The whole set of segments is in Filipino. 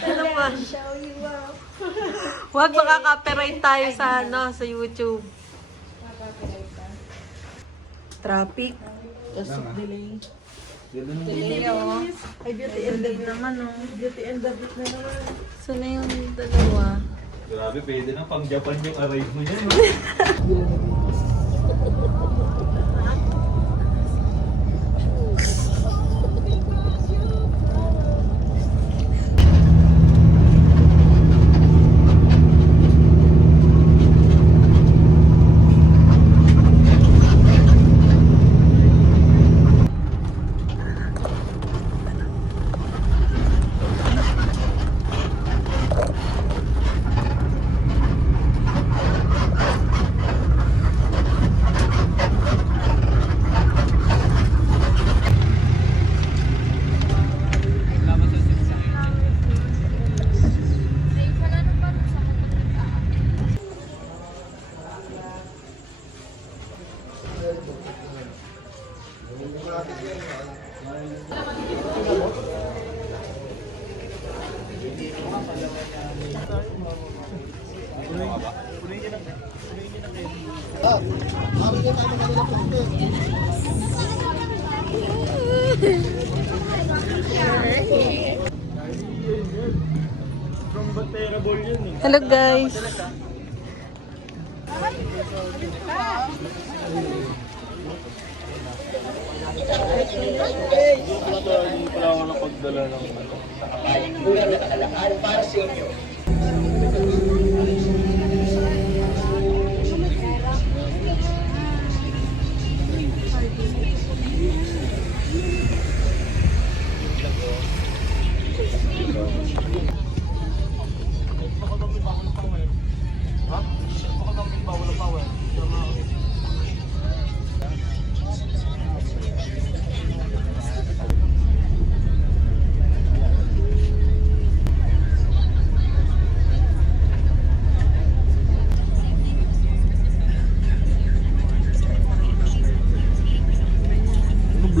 Ano pa? Huwag makaka-copyright tayo sa sa YouTube. Traffic. Kasi delay. Delay oh. Ay, beauty and the beat naman oh. Beauty and the beat na naman. Sana yung dalawa? Grabe, pwede na pang Japan yung arrive mo yan. Hello guys.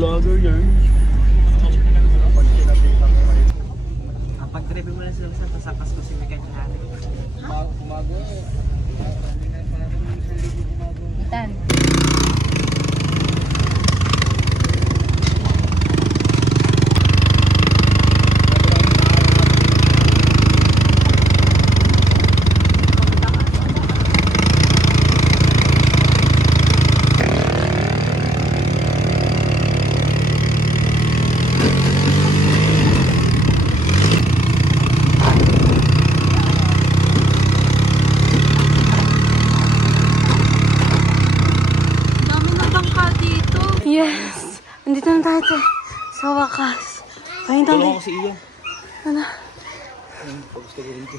Vlogger yan. Pag-tripin mo na sila sa tasakas ko si Mika natin. Umago eh. Itan. Yes! Andito na tayo sa wakas. Ayun tayo. Tulong ko si Ian. Ano? Pag-gusto ko rin ito.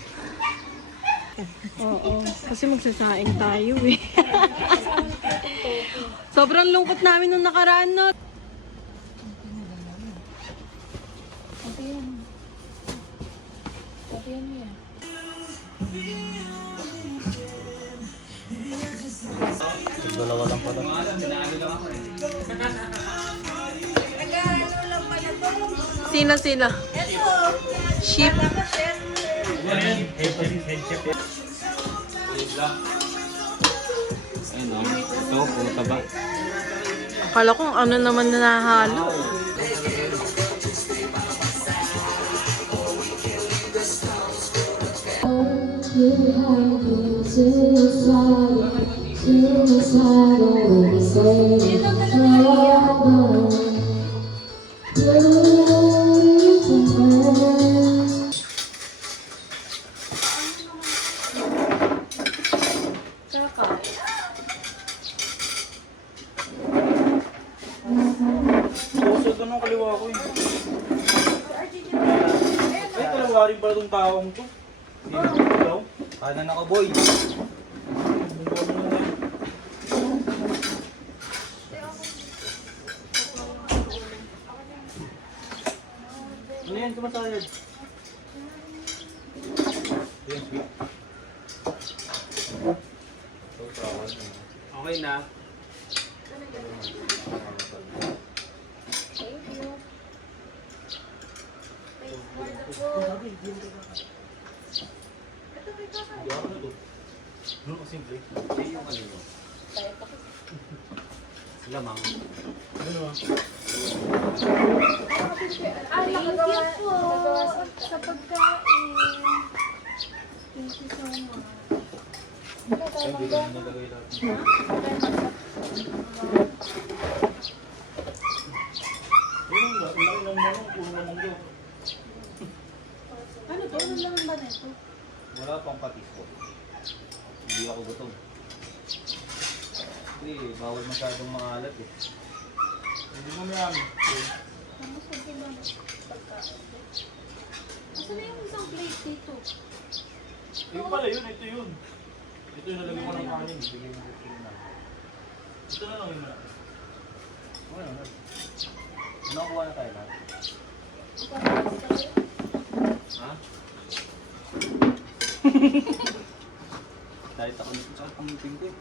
Oo. Kasi magsasaing tayo eh. Sobrang lungkot namin nung nakaraan no. Dalawa lang pala. Sina? Sheep. Ayun o. Ito, puro taba. Akala ko ano naman na nahalo. Puso ito nung kaliwa ko eh. Ay, kaliwa rin pala itong taong to. Hello? Kanan ako boy. Ano yan? Kumasayad? Okay na. Hindi ako na to. Ano ko simple? Hindi yung ano yun. Lamang. Ano ah? Thank you po sa pagkain. Thank you so much. Ay, hindi ko na nilagay lahat. Ayun, ang laki ng manong, puro manong daw. Ano to? Ano lang ba nito? Wala pang patis ko. Hindi ako gutom. Kasi bawal masyadong maalat eh. Hindi mo mayami. Asa na yung isang plate dito? Ayun pala yun, ito yun. Ito yung nalagay ko ng kanin. Bigay mo ito na. Ito na lang yun na. Okay na. Nakuha na tayo lahat. Ha? Kahit ako nito sa pangipin ko eh.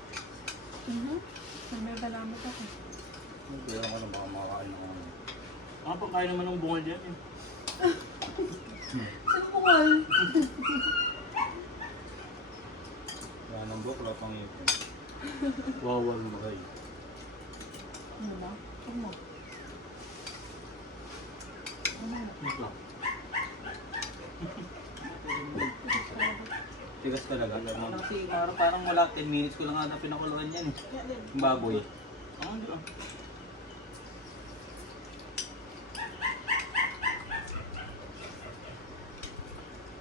May balamot ako. Kaya ako na baka makakain ako. Ah, pagkain naman ng bunga dyan eh. Ang bungal. Wala nang buhok, wala pang ipin. Wawal mo kayo. Ano ba? Huwag mo. Ito. Tigas talaga. Kasi parang wala 10 minutes ko lang nga na pinakuluan yan eh. Yung baboy. Ah, hindi ah.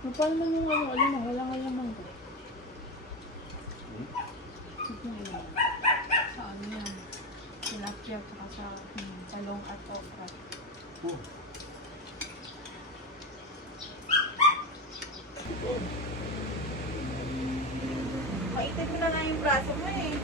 Paano man yung alamang? Walang alamang ko. Sa ano yan? Tilapia at sa talong at okra. Oh. Maitin mo na nga yung braso mo eh.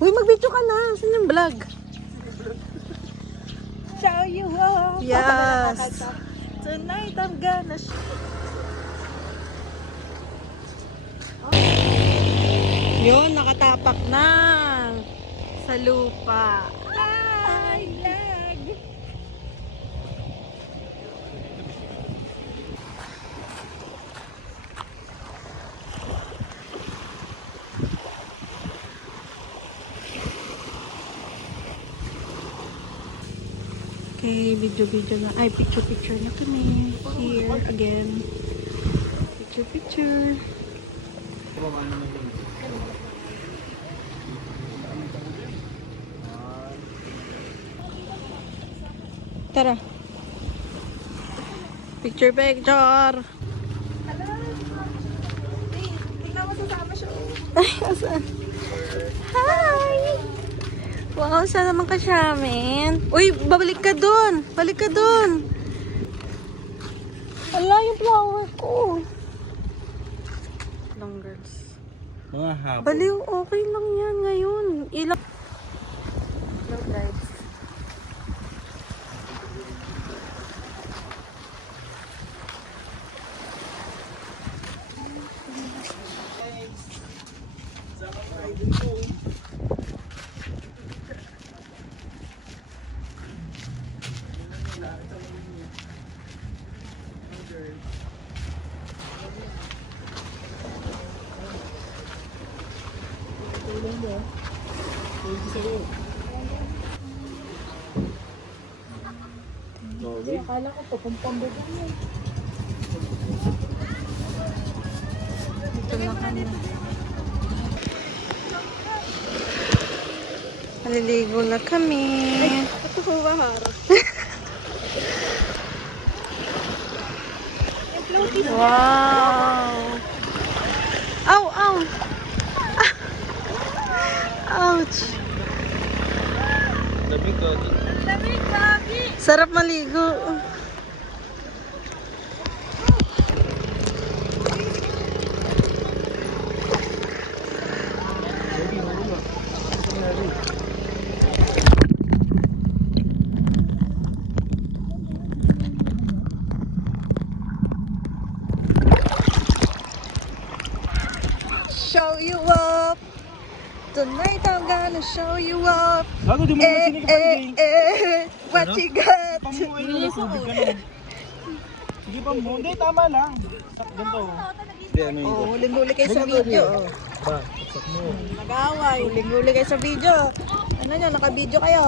Uy, mag-video ka na. Saan yung vlog? Show you off! Yes. Tonight I'm gonna show. Yun, nakatapak na. Sa lupa. Ay, lag! Okay, video na. Ay, picture na kami. Here, again. Picture. Tara. Picture. Tingnan mo sasama siya. Ay, asan? Hi! Wow, saan naman ka siya, men? Uy, babalik ka dun! Balik ka dun! Ala, yung flower ko. Long girls. Mga hapon. Baliw, okay lang yan ngayon. Ilang... Hello, guys. Akala ko papumpambog mo. Ito na kami. Maliligo na kami. Ito ko bahara. Wow! Ow! Ow! Ouch! Lamig ka. Sarap maligo. Tonight I'm gonna show you up. Gago, di mo naman sinigapan, Jay. What you got? Pamuhay na lang, tubig ka na. Sige pa mo. Hindi, tama lang. Sak ganito. Hindi, ano yun? Oh, huling-huli kayo sa video. Ba, sak mo. Nag-away, huling-huli kayo sa video. Ano nyo, naka-video kayo.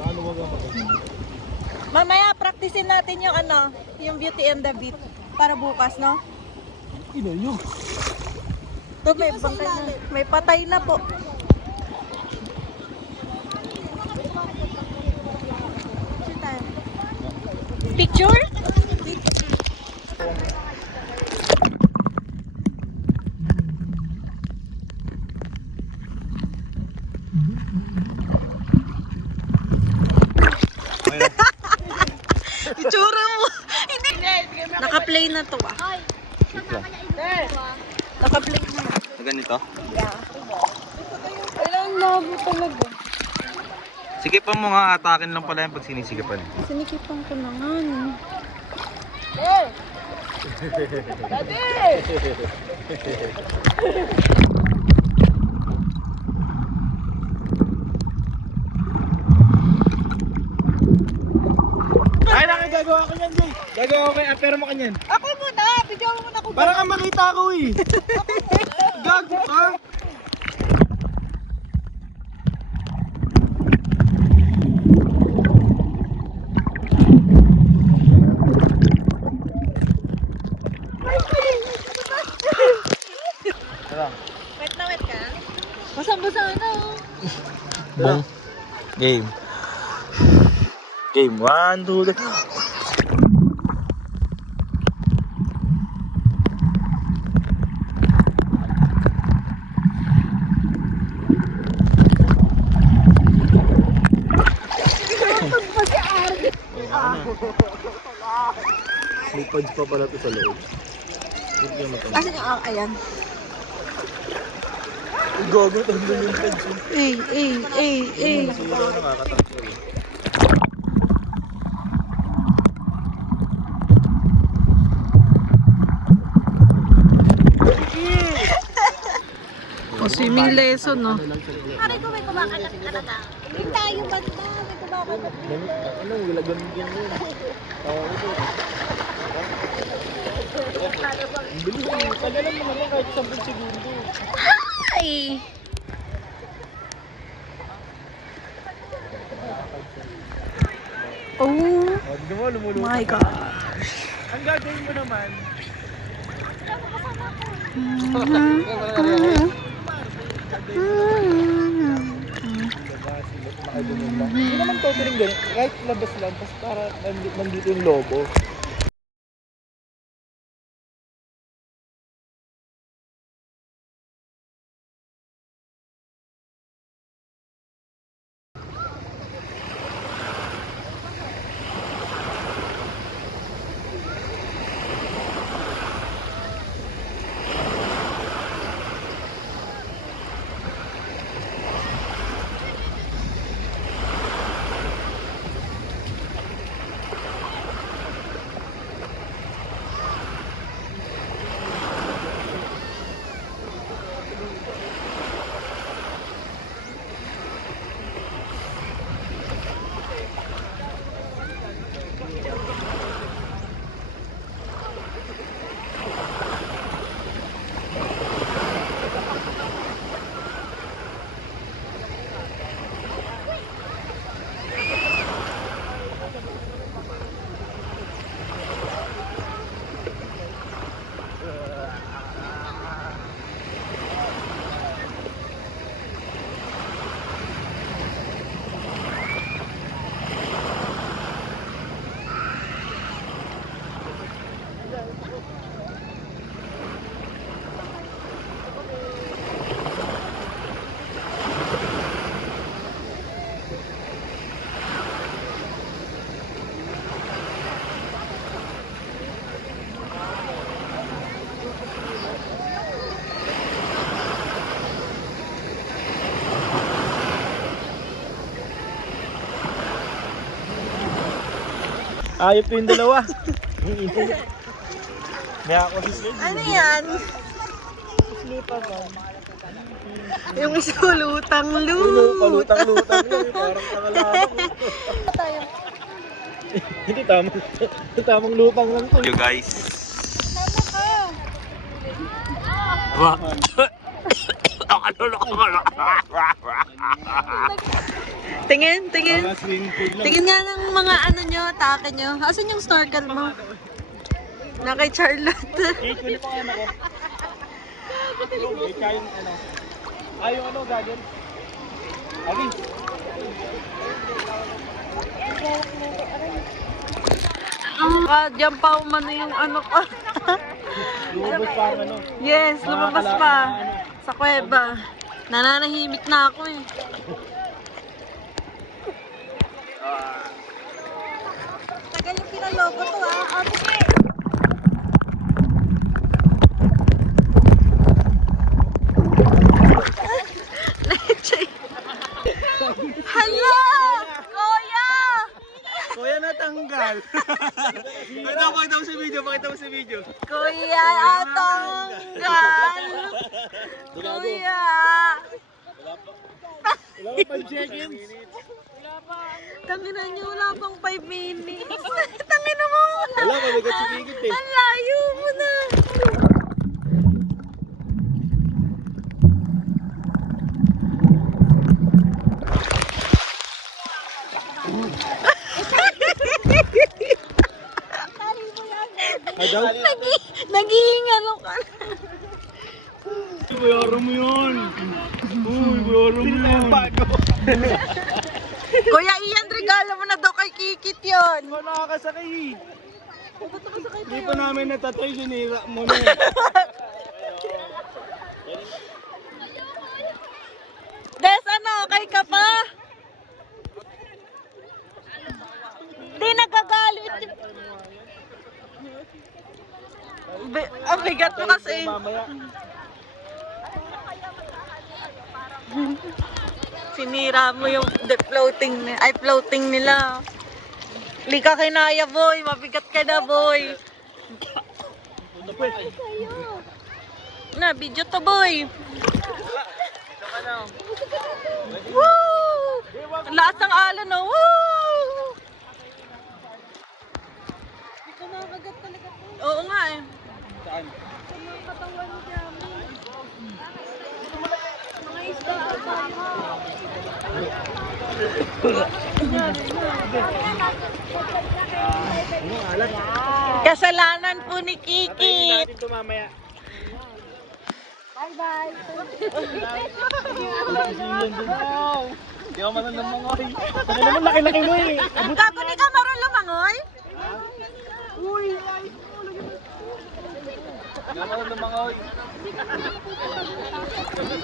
Paano wag ang makapag? Mamaya, practicein natin yung ano, yung Beauty and the Beat. Para bukas, no? Ino yun. Ito, may bangkay na. May patay na po. Picture? Itsura mo. Hindi. Naka-play na to ah. Ay, kasama niya ibig ko. Naka-play na. Ganito? Alam, labo talaga. Sikipan mo nga, atakin lang pala yung pag sinisikipan. Sinikipan ko na nga. No? Ay, nakagagawa ko yan, Jay. Gagawa ko kay apero mo kanyan. Ako muna! Video mo muna ako. Para ka makita ko eh. Gago ka. Wet na wet ka? Basang-basa na. Bong. Game. Game. 1, 2, 3. May pads pa pala to sa loob. Kasi yung ayan. Gago, tanggalin yung pads. Eh. Sila yung nakakatanggal. O, swimming lesson, no? Aray ko may kumakalat talaga. Hindi tayo banda. May kumakalat. Ano, wala ganun din yun. Ang bilis eh. Tagalan mo naman kahit 10 segundo. Ay! Oh Di mo, lumulunod. my God. Ang gagawin mo naman, hindi naman totally ganun. Kahit labas lang, tapos para nandito yung logo. Ayop yung dalawa. May ako si Slade. Ano yan? Yung isa lutang-lut. Palutang-lutang yun. Parang tangalawak. Hindi tamang lutang lang to. You guys. Tingin, tingin. Mga swimming pool lang. Tingin nga ng mga ano nyo, atake nyo. Asan yung snorkel mo? Na kay Charlotte. Kate, kunin pa kayo na ko. Kate, kayong ano. Yung ano, gagawin. Ali. Diyan pa umano yung ano ko. Lumabas pa ang ano. Yes, lumabas pa. Sa kuweba. Nananahimik na ako eh. Tagal yung pinalogo to ah. Okay. Hala! Kuya! Kuya, natanggal. Pakita mo sa video, pakita mo sa video. Kuya, atanggal! Kuya! Wala pa 5 seconds. Tanginan niyo, wala pang 5 minutes. Tangina mo! Wala, mabigat si Kikit eh. Ang layo mo na! Adaw? Naghihingalo ka na. Bayaran mo yun. Uy, bayaran mo yun. Kuya Ian, regalo mo na daw kay Kikit yun. Ikaw nakakasakay. Hindi pa namin natatay, sinira mo na. Des, ano, kay ka pa? Di nagagalit. Ang bigat mo kasi. Mamaya. Sinira mo yung floating nila. Hindi ka kinaya, boy. Mabigat ka na, boy. Na, video to, boy. Woo! Ang lakas ng alon, no? Woo! Oo nga eh. Saan? Kasalanan po ni Kikit. Natin ito mamaya. Bye-bye. Hindi ako marunong lumangoy. Ano naman laki-laki mo eh. Gago, di ka marunong lumangoy? Hindi ako marunong lumangoy.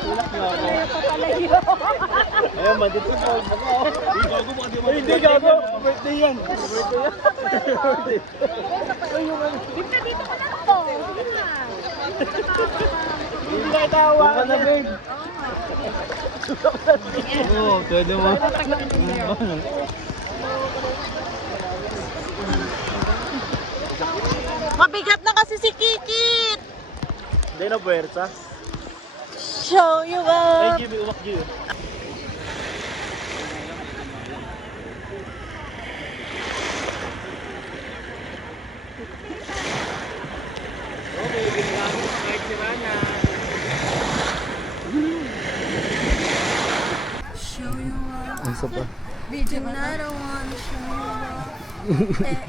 Tulak niyo ako. Ayun, mandito po. Ay, hindi gago. Birthday yan. Birthday yan. Dito ka lang to. Hindi na itawa. Buka na, babe. Oo, pwede mo. Mabigat na kasi si Kikit. Hindi na puwersa. Show you up. Ay, Jimmy, uwak Jimmy. Okay, ginamit kahit si Rana. Show you up. Isa pa. Video another one. Show you up.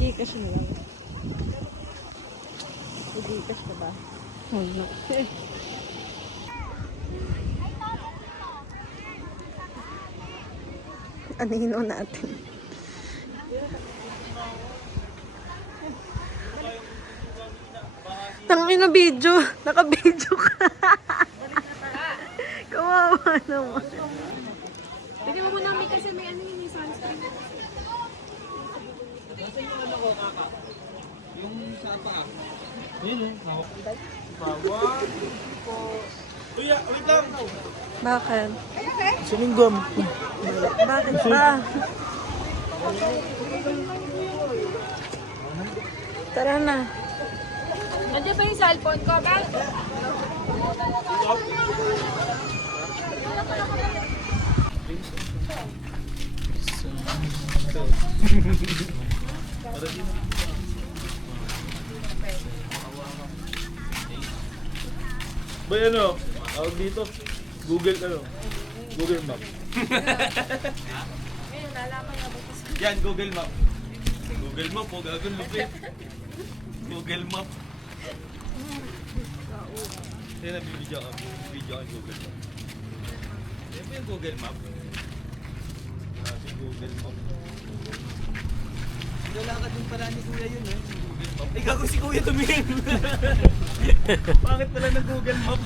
Gcash na lang. Gcash ka ba? Wala. Anino natin. Tangin na video. Naka-video ka. Kawawa naman. Pwede mo muna kasi may ano yun, may sunscreen. Yung sa paa. Ayun o. Bawa. Uy, wait lang. Bakit? Suminggam. Bakit ba? Tara na. Nandiyan ba yung cellphone ko, Bel? Ba ano? Tawag dito. Google Google Map. Yan, Google Map. Google Map po, gagawin lupit. Google Map. Yan, nabibidyo ka. Video ka Google Map. Yan ba yung Google Map? Grabe, Google Map. Nilalakad yung pala ni Kuya yun eh. Google Map. Eh, gago si Kuya tumingin. Bakit pala ng Google Map?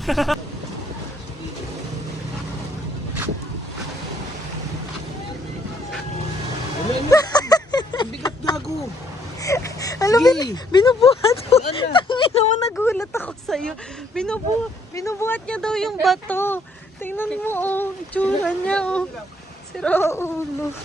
Ang bigat gago. Alam mo, binubuhat mo. Ano? Tangina mo, nagulat ako sa'yo. Binubuhat niya daw yung bato. Tingnan mo, oh. Itsura niya, oh. Sira ulo.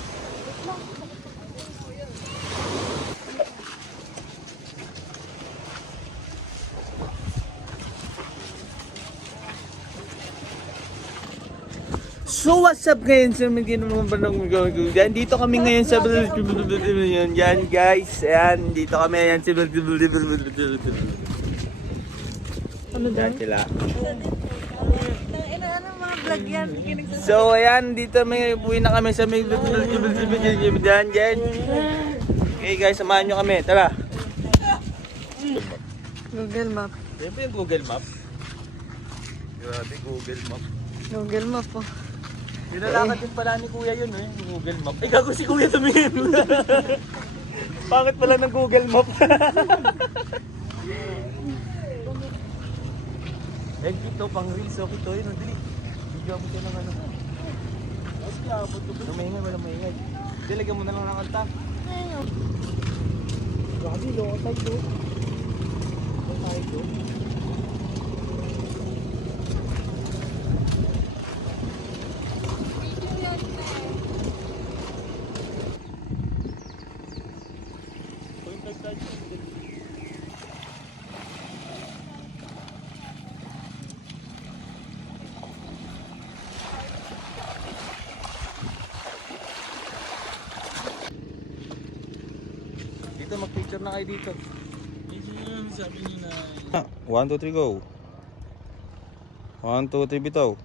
So what's up ngayon sa mga yan, dito kami ngayon sa yan guys, yan, dito kami yan sa Ano yan sila. Ano mga vlog yan? So ayan, dito may uwi na kami sa yan. Okay guys, samahan nyo kami, tara. Google Map. Yan ba yung Google Map? Grabe, Google Map. Google Map, oh. Pinalakad yung pala ni Kuya yun eh, yung Google Map. Eh, gago si Kuya tumingin. Bakit pala ng Google Map? Eh, ito, pang reels, okay to yun. Dili, bigyan mo siya ng ano. Walang maingay, walang maingay. Dilagyan mo na lang ng kanta. Grabe, low tide to. Low tide to. Dito, mag-picture na kayo dito. Sabi niyo na... 1, 2, 3, go. 1, 2, 3, bitaw.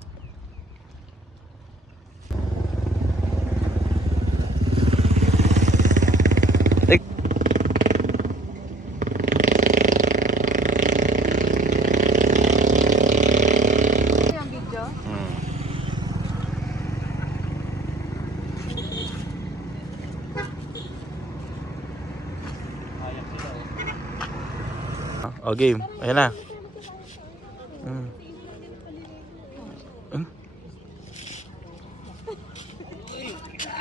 Yung video? Oh, game. Ayan na.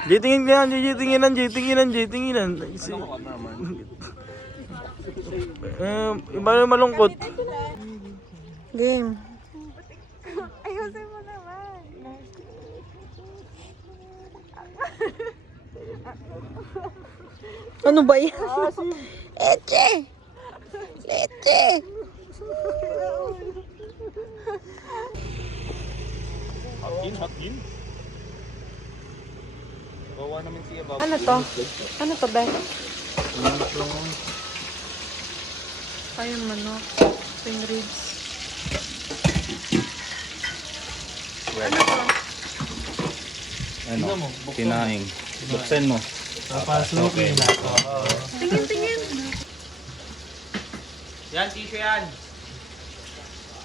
Jitinginan, jitinginan, jitinginan, jitinginan. Iba na malungkot. Game. Ayusin mo naman. Ano ba yan? Leche! Leche! Hatin? Bawa namin siya ba? Ano to? Ano to, Ben? Ayun, manok. Spring ribs. Ano? Kinaing. Buksan mo. Papasukin ako. Tingin, tingin. Yan, tissue yan.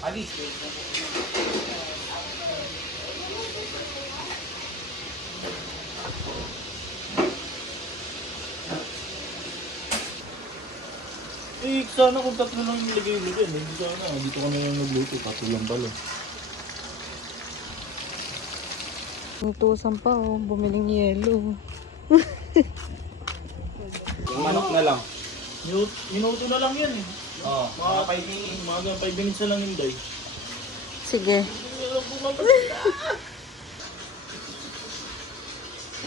Alis. Eh, sana kung tatlo lang yung nilagay mo dyan. Hindi sana. Dito kami yung nagluto. Tatlo lang pala. Utusan pa, oh. Bumiling yelo. Manok na lang. Minuto na lang yan eh. Mga 5 minutes na lang yung day. Sige.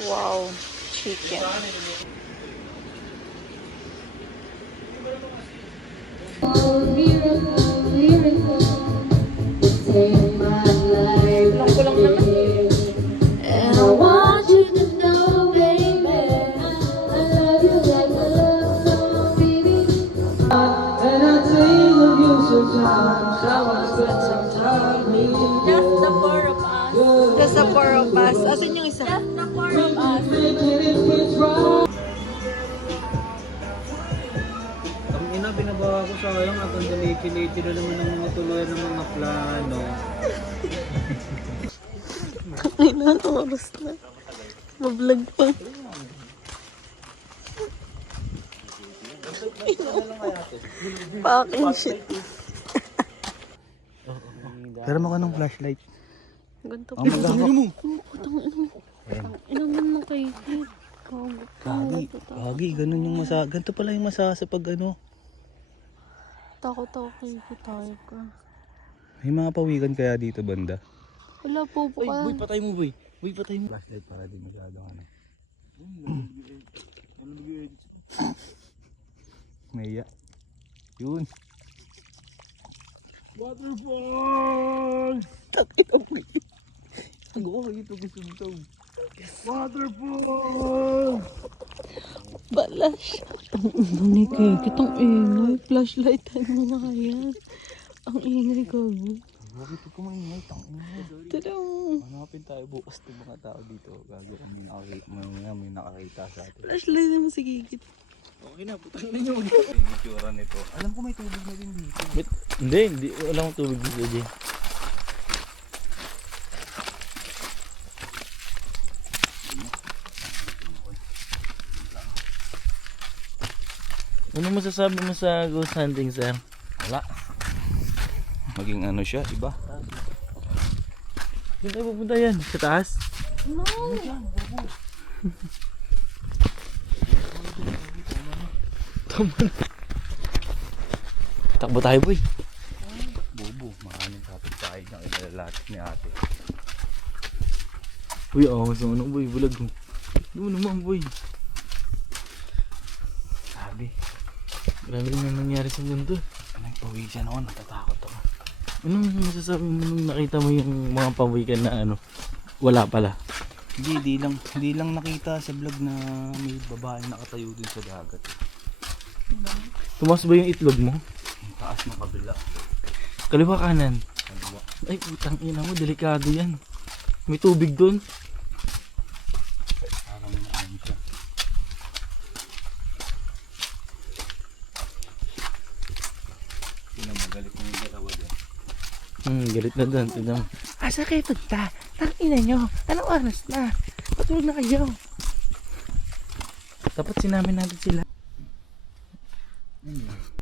Wow. Chicken. Kulang-kulang naman. And I want you to know, baby, I love you like a love song, baby. And I dream of you sometimes. I wanna spend some time with you. Just the four of us. Just the four of us. Asan yung isa? Just the four of us. Ang ina, binabawa ko sayang at ang dalichi-lichi na naman ng mga tuluyan ng mga plano. Ilan oras na. Mablog pa. Fucking shit. Pero mo ka ng flashlight. Ganito Ang magagawa mo. Ilan mo kay Gagi, ganun yung ganito pala yung masasa pag ano. Takot ako kay tayo ka. May mga pawikan kaya dito banda. Wala po po ka. Patay mo boy. Boy, patay mo. Flashlight para di masyadong ano. Maya. Yun. Waterfall! Takot mo. Ang gawa ito gusto mo ito. Waterfall! Balash. Ang ingay kayo. Kitang ingay. Flashlight tayo mo na yan. Ang ingay ko. Bakit ito maingay? Tangin mo. Tada. Hanapin tayo bukas ng mga tao dito. Gago kung may nakakita sa atin. Flashlight naman sa gigit. Okay na, putang na nyo. Yung itsura nito. Alam ko may tubig na din dito. Hindi. Wala akong tubig dito, Jay. Ano masasabi mo sa ghost hunting, sir? Wala. Maging ano siya, iba. Saan tayo pupunta yan? Sa taas? Takbo tayo, boy. Bobo, maraming kapit tayo na ilalatid ni ate. Uy, ako sa ano, boy. Bulag mo. Doon naman, boy. Sabi, Grabe rin ang nangyari sa mundo. anong pawisan ako, natatakot ako. Anong masasabi mo nung nakita mo yung mga pawikan na ano? Wala pala. Hindi lang nakita sa vlog na may babae nakatayo dun sa dagat. Tumas ba yung itlog mo? Ang taas ng kabila. Kaliwa kanan. Kaliwa. Ay, putang ina mo. Delikado yan. May tubig dun. Parang ano siya. Pinamagalit mo yung dalawa dyan. Galit na dun. Tignan mo. Asa kayo punta? Tangina nyo. Anong oras na? Patulog na kayo. Dapat sinamin natin sila.